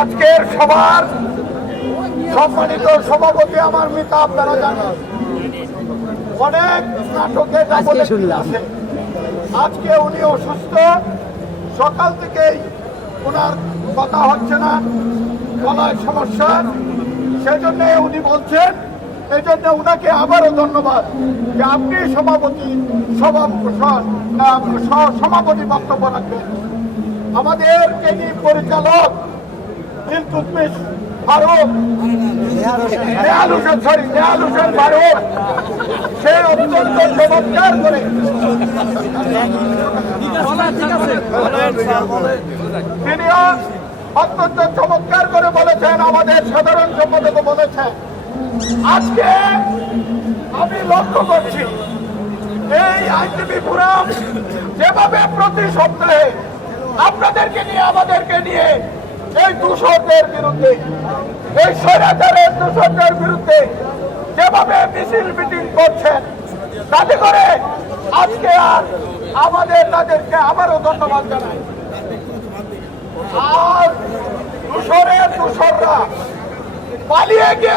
আজকের সবার সম্মানিত সভাপতি আমার মিতা আপনারা জানেন, অনেক নাটকে আছে। আজকে উনি অসুস্থ, সকাল থেকেই ওনার কথা হচ্ছে না, গলায় সমস্যা, সেজন্য উনি বলছেন। এই জন্য উনাকে আবারও ধন্যবাদ যে আপনি সভাপতি বক্তব্য রাখবেন। আমাদের যিনি পরিচালক ইলতুৎমিশ ফারুক, নেহাল হোসেন ফারুক, সে অত্যন্ত চমৎকার করে তিনিও অত্যন্ত চমৎকার করে বলেছেন। আমাদের সাধারণ সম্পাদক বলেছেন, আজকে আমি লক্ষ্য করছি এই আইনজীবী ফোরাম যেভাবে প্রতি সপ্তাহে আপনাদেরকে নিয়ে আমাদেরকে নিয়ে এই দূষণের বিরুদ্ধে, এই স্বৈরাচারের দূষণের বিরুদ্ধে যেভাবে মিছিল মিটিং করছেন, তাতে করে আজকে আর তাদেরকে আবারও ধন্যবাদ জানাই। আর দূষণরা পালিয়ে গিয়ে